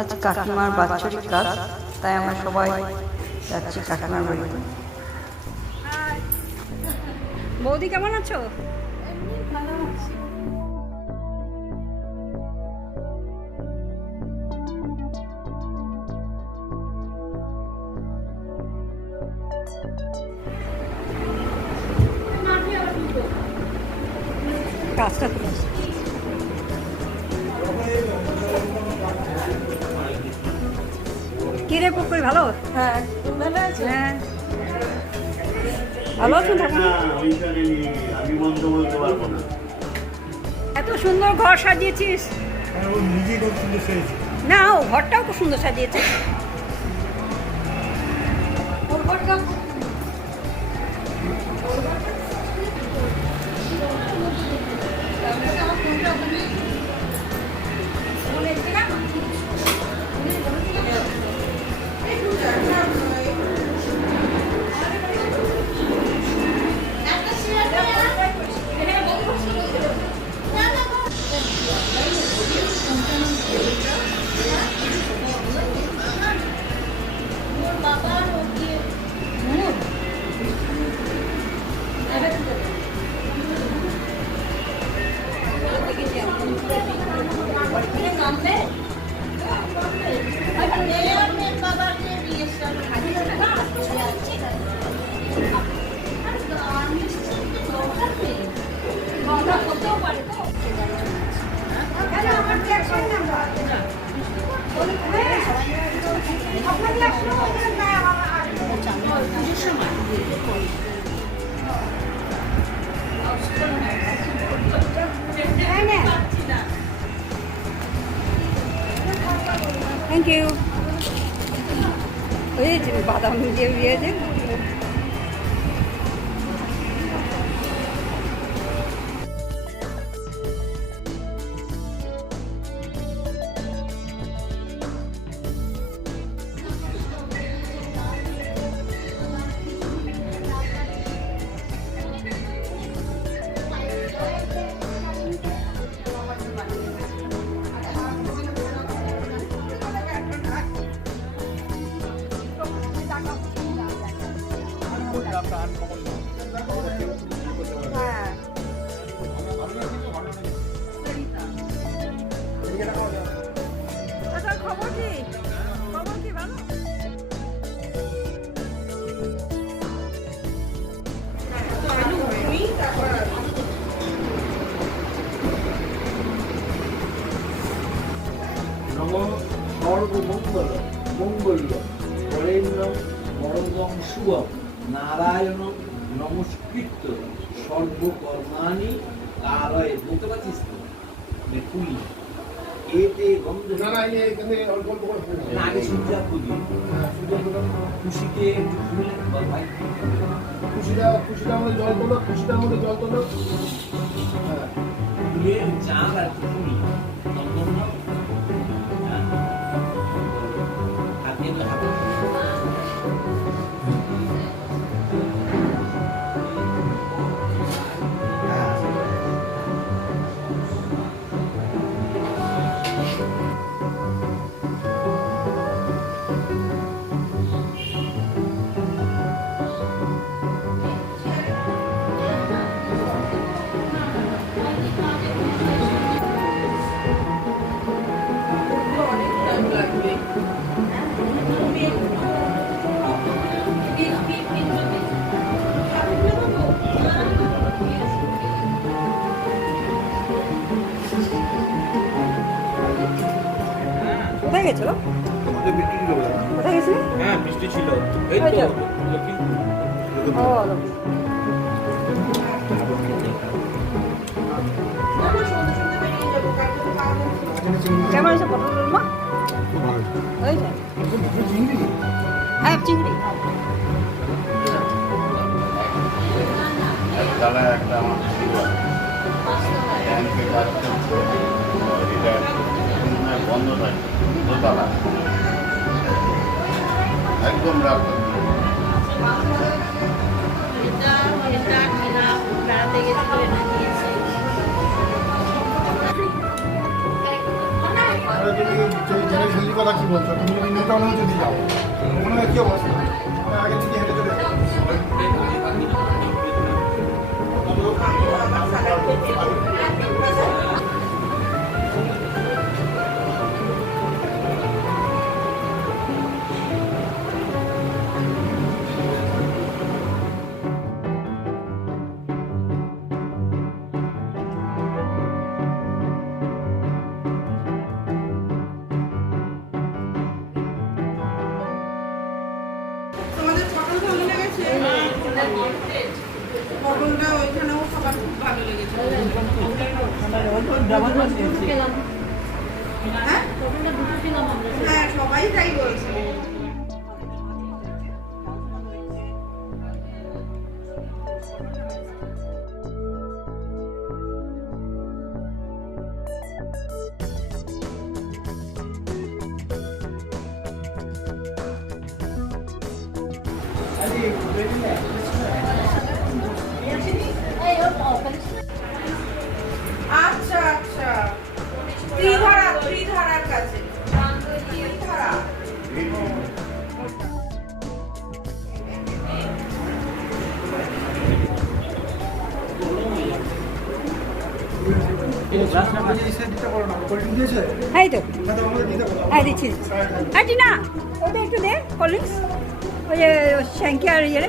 আজ কাকিমার বাৎসরিক কাজ, তাই আমরা সবাই যাচ্ছি কাকিমার বাড়িতে। বৌদি কেমন আছো? ভালো আছি। কাজটা করে কি রে পুকুরি, ভালো? হ্যাঁ, তুমি ভালো আছো? হ্যাঁ, ভালো আছো? আমি বন্ধ বলতে পারবো না। এত সুন্দর ঘর সাজিয়েছিস। ও নিজে খুব সুন্দর সেজেছে। না, ও ঘরটাও খুব সুন্দর সাজিয়েছে। ওর ঘরটা থ্যাংক ইউ। ওই যে বাদাম দিয়ে দিয়েছে। হ্যাঁ, আচ্ছা, খবর কি? খবর কি ভালো? নম সর্বমঙ্গল মঙ্গল্য বরেণ্য বরদং শুভম নারায়ণ নমস্কৃত্য সর্বকর্মাণি কারয়ে। বলতে পারছিস তো? কুলি এতে গন্ধ আগে সূর্যা পুজি খুশিতে একটু ফুল ভাই, খুশিটা মধ্যে জল তোলো, খুশিটার মধ্যে জল তোলো। ফুলের চাঁদ আর ফুল চন্দন দাও। হ্যাঁ, হাতে হাতে কোথায় গেছো? কোথায় গেছিলে? হ্যাঁ, বৃষ্টি ছিল। এই ওই তো যে। লক্ষ্মীপুর। ও, কেমন আছে পটল মা? হয়েছে? হ্যাঁ, চিংড়ি। একতলা একটা আমার ছিল, ব্যাংকে কাজ করতো, রিটায়ার বন্ধ থাকে, দোতলা, একদম রাস্তা। বেড়াতে গেছিল, এবারে তুমি জেনে ঝুলির কথা কি বলছো? তুমি যদি নিউ টাউনে যদি যাও ওখানে কি অবস্থা? আগে থেকে হেঁটে চলে যাও। তোমাদের পটল ভালো লেগেছে? পটলটা ওইখানেও সবার খুব ভালো লেগেছে। খেলাম হ্যাঁ পটলটা দুটো খেলাম আমরা হ্যাঁ সবাই তাই বলছে। আচ্ছা আচ্ছা ত্রিধারার কাছে ত্রিধারা। এই তো হ্যাঁ দিচ্ছি দিচ্ছি না ওটা একটু দে কলিংস ওই যে শ্যাঙ্কি আর ইয়ে